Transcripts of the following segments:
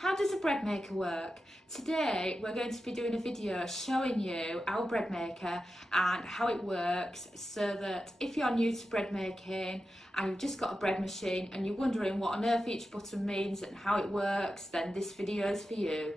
How does a bread maker work? Today we're going to be doing a video showing you our bread maker and how it works, so that if you're new to bread making and you've just got a bread machine and you're wondering what on earth each button means and how it works, then this video is for you.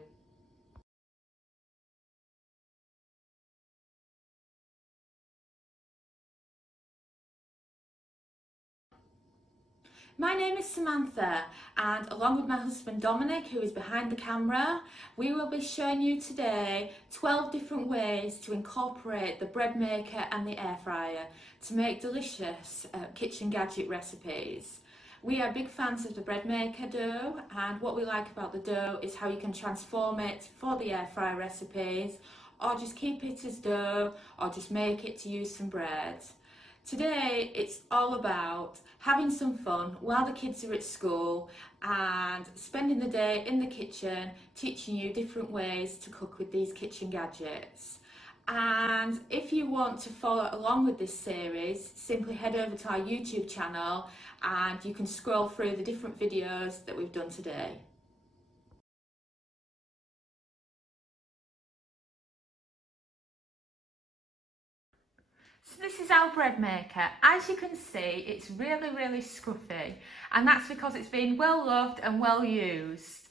My name is Samantha, and along with my husband Dominic, who is behind the camera, we will be showing you today 12 different ways to incorporate the bread maker and the air fryer to make delicious kitchen gadget recipes. We are big fans of the bread maker dough, and what we like about the dough is how you can transform it for the air fryer recipes, or just keep it as dough, or just make it to use some bread. Today it's all about having some fun while the kids are at school and spending the day in the kitchen teaching you different ways to cook with these kitchen gadgets. And if you want to follow along with this series, simply head over to our YouTube channel and you can scroll through the different videos that we've done today. So this is our bread maker. As you can see, it's really scruffy, and that's because it's been well loved and well used.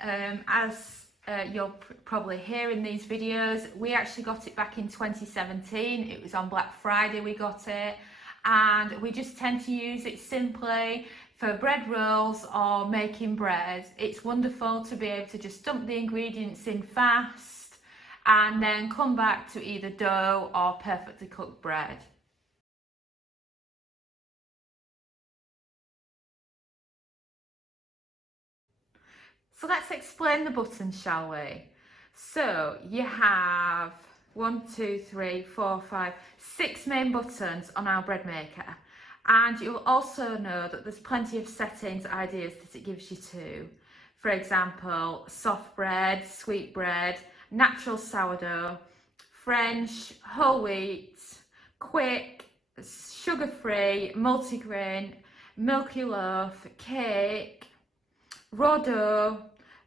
As you'll probably hear in these videos, we actually got it back in 2017. It was on Black Friday we got it, and we just tend to use it simply for bread rolls or making bread. It's wonderful to be able to just dump the ingredients in fast and then come back to either dough or perfectly cooked bread. So let's explain the buttons, shall we? So you have 6 main buttons on our bread maker, and you'll also know that there's plenty of settings ideas that it gives you too. For example, soft bread, sweet bread, natural sourdough, French, whole wheat, quick, sugar-free, multigrain, milky loaf, cake, raw dough,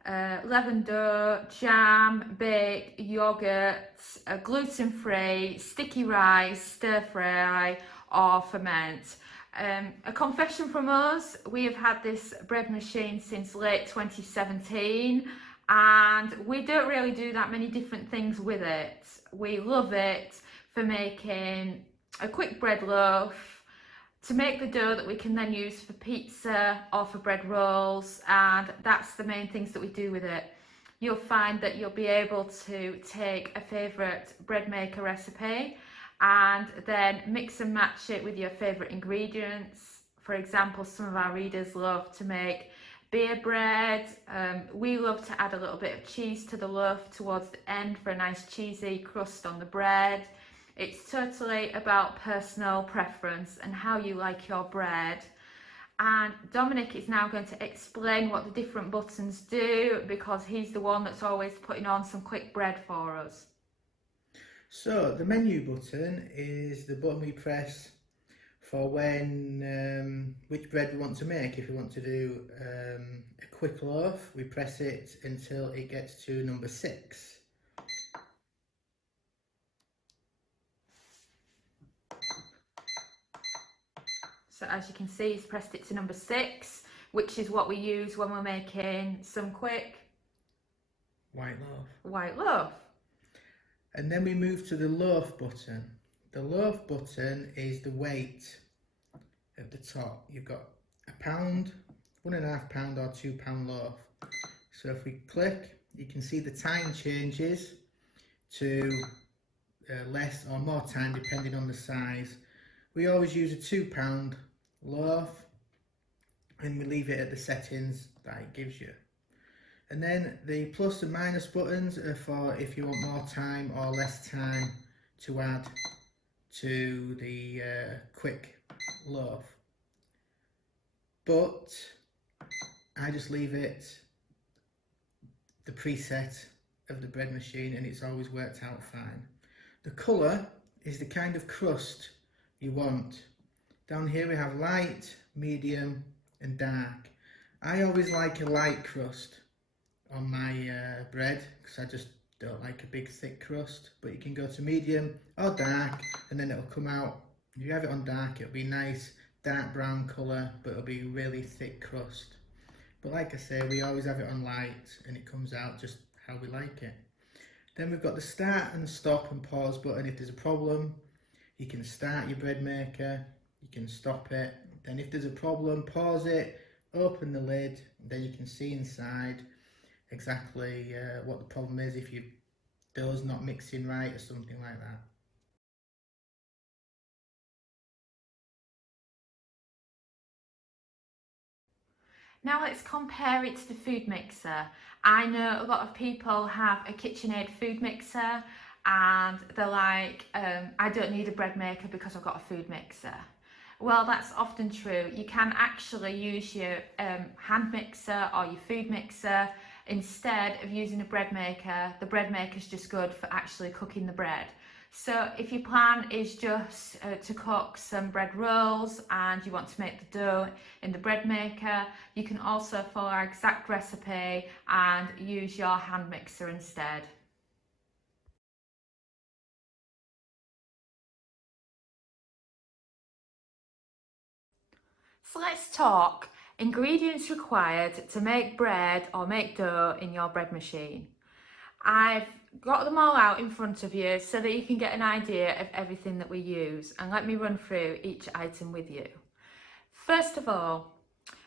leavened dough, jam, bake, yoghurt, gluten-free, sticky rice, stir-fry or ferment. A confession from us, we have had this bread machine since late 2017 and we don't really do that many different things with it. We love it for making a quick bread loaf, to make the dough that we can then use for pizza or for bread rolls, and that's the main things that we do with it. You'll find that you'll be able to take a favourite bread maker recipe and then mix and match it with your favourite ingredients. For example, some of our readers love to make beer bread. We love to add a little bit of cheese to the loaf towards the end for a nice cheesy crust on the bread. It's totally about personal preference and how you like your bread. And Dominic is now going to explain what the different buttons do, because he's the one that's always putting on some quick bread for us. So the menu button is the button we press for when which bread we want to make. If we want to do a quick loaf, we press it until it gets to number 6. So as you can see, he's pressed it to number 6, which is what we use when we're making some quick white loaf. And then we move to the loaf button. The loaf button is the weight at the top. You've got a pound, 1.5 pound or 2 pound loaf. So if we click, you can see the time changes to less or more time depending on the size. We always use a 2 pound loaf and we leave it at the settings that it gives you. And then the plus and minus buttons are for if you want more time or less time to add to the quick loaf. But I just leave it the preset of the bread machine and it's always worked out fine. The colour is the kind of crust you want. Down here we have light, medium and dark. I always like a light crust. on my bread because I just don't like a big thick crust. But you can go to medium or dark, and then it'll come out. If you have it on dark, it'll be nice dark brown colour, but it'll be really thick crust. But like I say, we always have it on light, and it comes out just how we like it. Then we've got the start and stop and pause button. If there's a problem, you can start your bread maker, you can stop it. Then if there's a problem, pause it, open the lid, then you can see inside exactly what the problem is, if your dough's not mixing right or something like that. Now let's compare it to the food mixer. I know a lot of people have a KitchenAid food mixer and they're like, I don't need a bread maker because I've got a food mixer. Well, that's often true. You can actually use your hand mixer or your food mixer instead of using a bread maker. The bread maker is just good for actually cooking the bread. So if your plan is just to cook some bread rolls and you want to make the dough in the bread maker, you can also follow our exact recipe and use your hand mixer instead. So let's talk ingredients required to make bread or make dough in your bread machine. I've got them all out in front of you so that you can get an idea of everything that we use, and let me run through each item with you. First of all,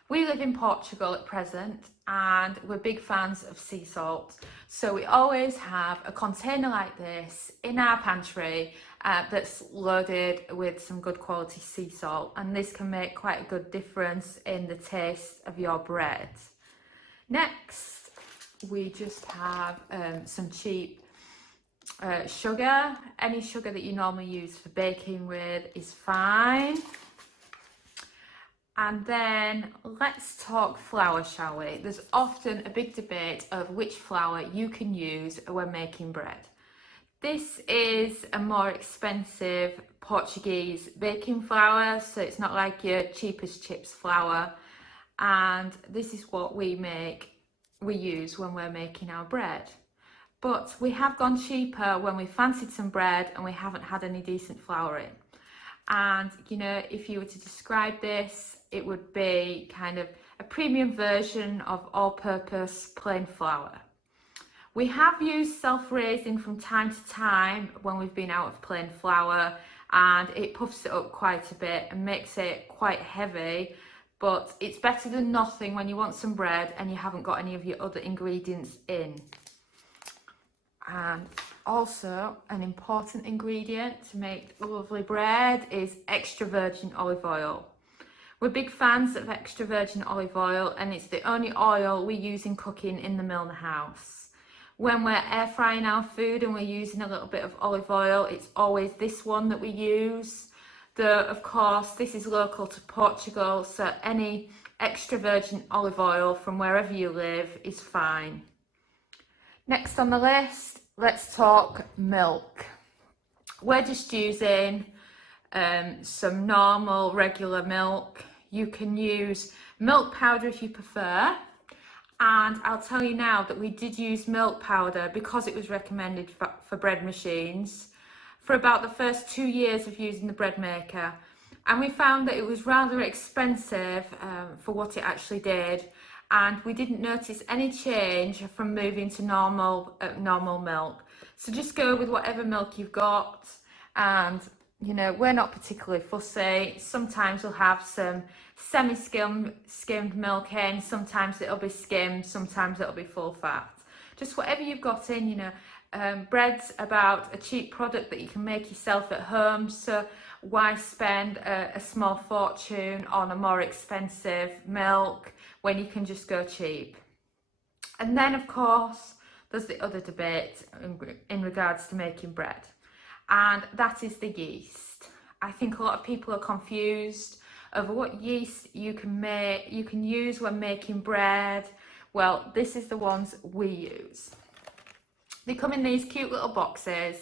we live in Portugal at present and we're big fans of sea salt, so we always have a container like this in our pantry that's loaded with some good quality sea salt, and this can make quite a good difference in the taste of your bread. Next, we just have some cheap sugar. Any sugar that you normally use for baking with is fine. And then let's talk flour, shall we? There's often a big debate of which flour you can use when making bread. This is a more expensive Portuguese baking flour, so it's not like your cheapest chips flour. And this is what we use when we're making our bread. But we have gone cheaper when we fancied some bread and we haven't had any decent flour in. And you know, if you were to describe this, it would be kind of a premium version of all-purpose plain flour. We have used self-raising from time to time when we've been out of plain flour, and it puffs it up quite a bit and makes it quite heavy, but it's better than nothing when you want some bread and you haven't got any of your other ingredients in. And also, an important ingredient to make lovely bread is extra virgin olive oil. We're big fans of extra virgin olive oil, and it's the only oil we use in cooking in the Milner house. When we're air frying our food and we're using a little bit of olive oil, it's always this one that we use. Though, of course, this is local to Portugal, so any extra virgin olive oil from wherever you live is fine. Next on the list, let's talk milk. We're just using some normal, regular milk. You can use milk powder if you prefer. And I'll tell you now that we did use milk powder because it was recommended for bread machines for about the first 2 years of using the bread maker, and we found that it was rather expensive for what it actually did, and we didn't notice any change from moving to normal milk. So just go with whatever milk you've got, and you know, we're not particularly fussy. Sometimes we'll have some skimmed milk in, sometimes it'll be skimmed, sometimes it'll be full fat. Just whatever you've got in, you know. Bread's about a cheap product that you can make yourself at home, so why spend a small fortune on a more expensive milk when you can just go cheap? And then, of course, there's the other debate in regards to making bread, and that is the yeast. I think a lot of people are confused over what yeast you can use when making bread. Well, this is the ones we use. They come in these cute little boxes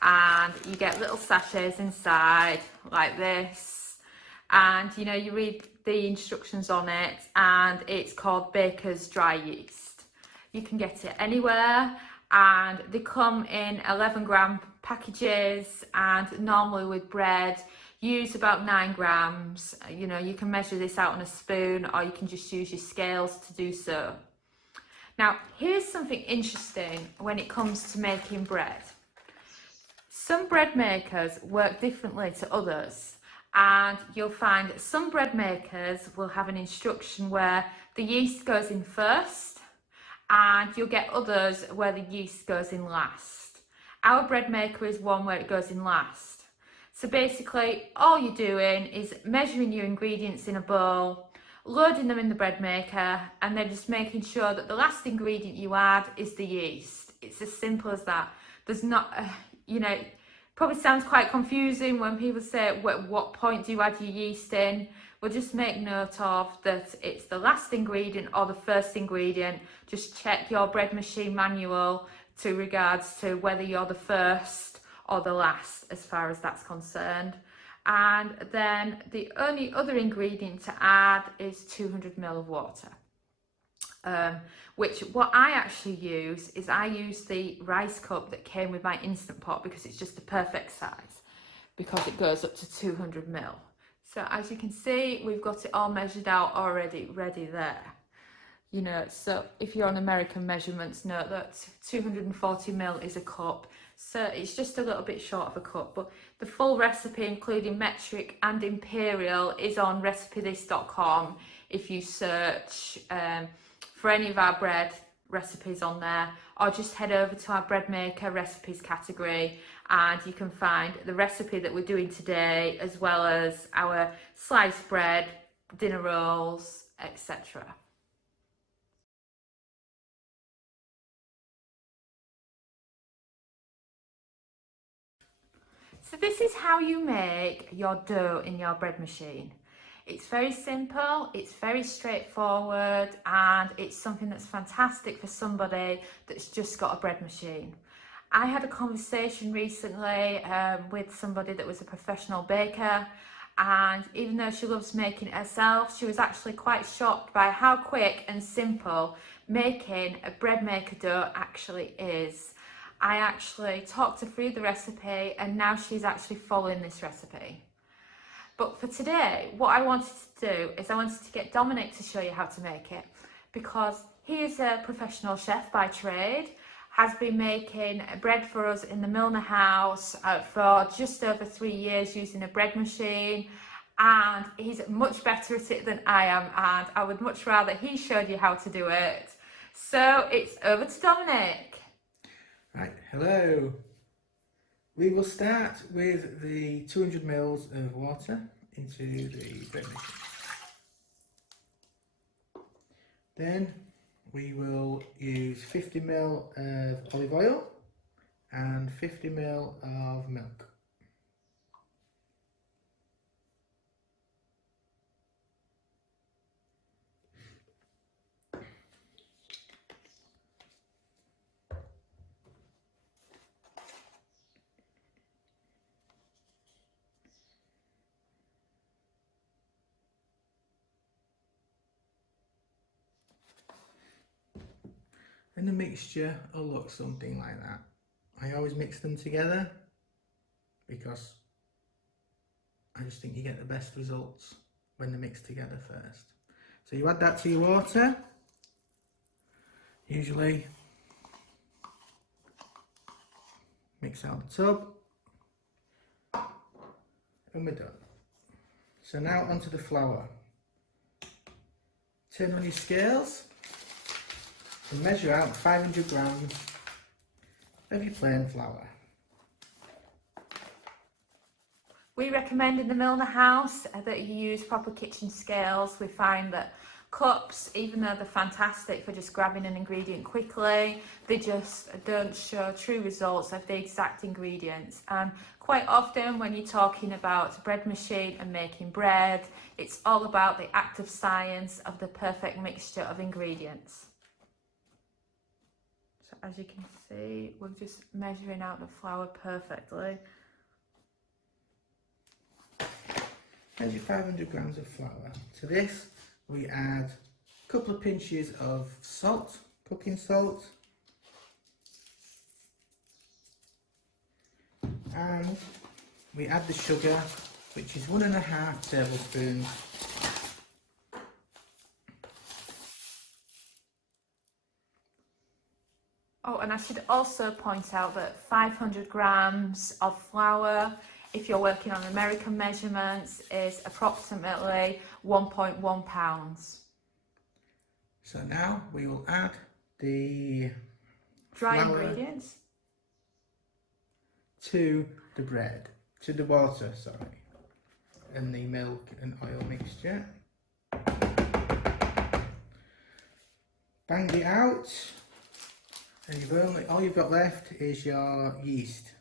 and you get little sachets inside like this, and you know, you read the instructions on it and it's called baker's dry yeast. You can get it anywhere, and they come in 11-gram packages, and normally with bread use about 9 grams. You know, you can measure this out on a spoon, or you can just use your scales to do so. Now, here's something interesting when it comes to making bread. Some bread makers work differently to others, and you'll find some bread makers will have an instruction where the yeast goes in first, and you'll get others where the yeast goes in last. Our bread maker is one where it goes in last. So basically, all you're doing is measuring your ingredients in a bowl, loading them in the bread maker, and then just making sure that the last ingredient you add is the yeast. It's as simple as that. There's not, you know, it probably sounds quite confusing when people say, at what point do you add your yeast in? Well, just make note of that it's the last ingredient or the first ingredient. Just check your bread machine manual to regards to whether you're the first or the last as far as that's concerned. And then the only other ingredient to add is 200 ml of water. Which what I actually use is I use the rice cup that came with my Instant Pot because it's just the perfect size, because it goes up to 200 ml. So as you can see, we've got it all measured out already, ready there. You know, so if you're on American measurements, note that 240 ml is a cup. So it's just a little bit short of a cup, but the full recipe, including metric and imperial, is on recipethis.com. If you search for any of our bread recipes on there, or just head over to our bread maker recipes category, and you can find the recipe that we're doing today, as well as our sliced bread, dinner rolls, etc. So this is how you make your dough in your bread machine. It's very simple, it's very straightforward, and it's something that's fantastic for somebody that's just got a bread machine. I had a conversation recently with somebody that was a professional baker, and even though she loves making it herself, she was actually quite shocked by how quick and simple making a bread maker dough actually is. I actually talked her through the recipe, and now she's actually following this recipe. But for today, what I wanted to do is I wanted to get Dominic to show you how to make it, because he is a professional chef by trade, has been making bread for us in the Milner house for just over 3 years using a bread machine, and he's much better at it than I am, and I would much rather he showed you how to do it. So it's over to Dominic. Right, hello. We will start with the 200 ml of water into the bread machine. Then we will use 50 ml of olive oil and 50 ml of milk. And the mixture will look something like that. I always mix them together because I just think you get the best results when they're mixed together first. So you add that to your water, usually mix out the tub, and we're done. So now onto the flour. Turn on your scales and measure out 500 grams of your plain flour. We recommend in the Milner house that you use proper kitchen scales. We find that cups, even though they're fantastic for just grabbing an ingredient quickly, they just don't show true results of the exact ingredients. And quite often when you're talking about a bread machine and making bread, it's all about the active science of the perfect mixture of ingredients. So as you can see, we're just measuring out the flour perfectly. Here's your 500 grams of flour. To this we add a couple of pinches of salt cooking salt, and we add the sugar, which is 1.5 tablespoons. Oh, and I should also point out that 500 grams of flour, if you're working on American measurements, is approximately 1.1 pounds. So now we will add the Dry flour ingredients. to the bread, to the water, sorry, and the milk and oil mixture. Bang it out, and all you've got left is your yeast,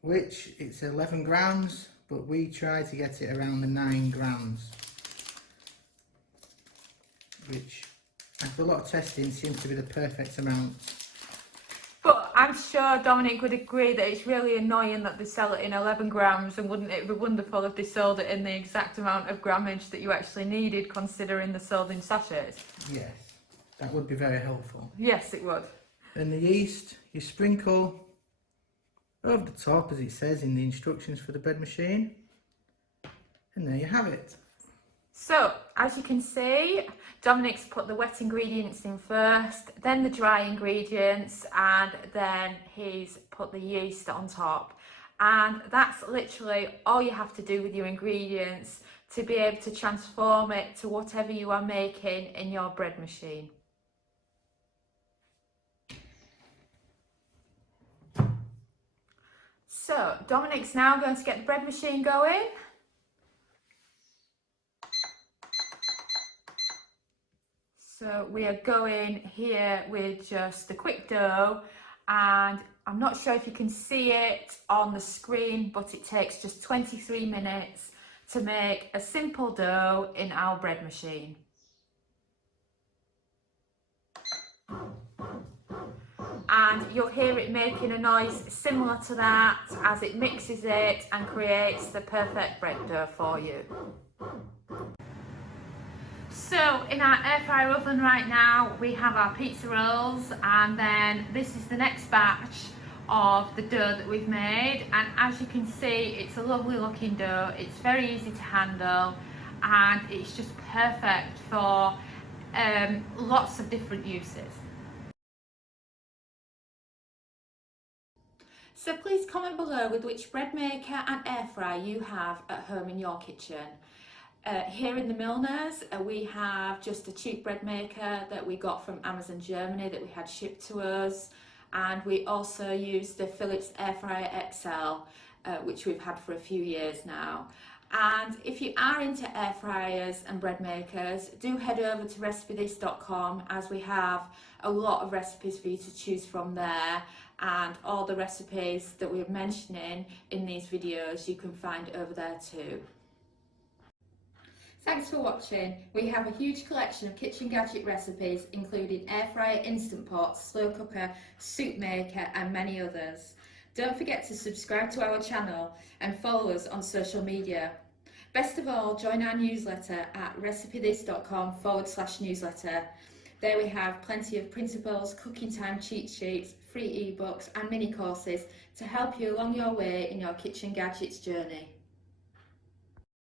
which it's 11 grams, but we try to get it around the 9 grams, which after a lot of testing seems to be the perfect amount. But I'm sure Dominic would agree that it's really annoying that they sell it in 11 grams, and wouldn't it be wonderful if they sold it in the exact amount of grammage that you actually needed, considering they're sold in sachets? Yes, that would be very helpful. Yes, it would. Then the yeast, you sprinkle over the top as it says in the instructions for the bread machine, and there you have it. So, as you can see, Dominic's put the wet ingredients in first, then the dry ingredients, and then he's put the yeast on top. And that's literally all you have to do with your ingredients to be able to transform it to whatever you are making in your bread machine. So, Dominic's now going to get the bread machine going. So we are going here with just a quick dough, and I'm not sure if you can see it on the screen, but it takes just 23 minutes to make a simple dough in our bread machine. And you'll hear it making a noise similar to that as it mixes it and creates the perfect bread dough for you. So in our air fryer oven right now we have our pizza rolls, and then this is the next batch of the dough that we've made, and as you can see it's a lovely looking dough, it's very easy to handle, and it's just perfect for lots of different uses. So please comment below with which bread maker and air fryer you have at home in your kitchen. Here in the Milners, we have just a cheap bread maker that we got from Amazon Germany that we had shipped to us, and we also use the Philips Air Fryer XL, which we've had for a few years now. And if you are into air fryers and bread makers, do head over to recipethis.com, as we have a lot of recipes for you to choose from there, and all the recipes that we're mentioning in these videos you can find over there too. Thanks for watching. We have a huge collection of kitchen gadget recipes, including air fryer, instant pot, slow cooker, soup maker and many others. Don't forget to subscribe to our channel and follow us on social media. Best of all, join our newsletter at recipethis.com/newsletter. There we have plenty of printables, cooking time cheat sheets, free ebooks and mini courses to help you along your way in your kitchen gadgets journey.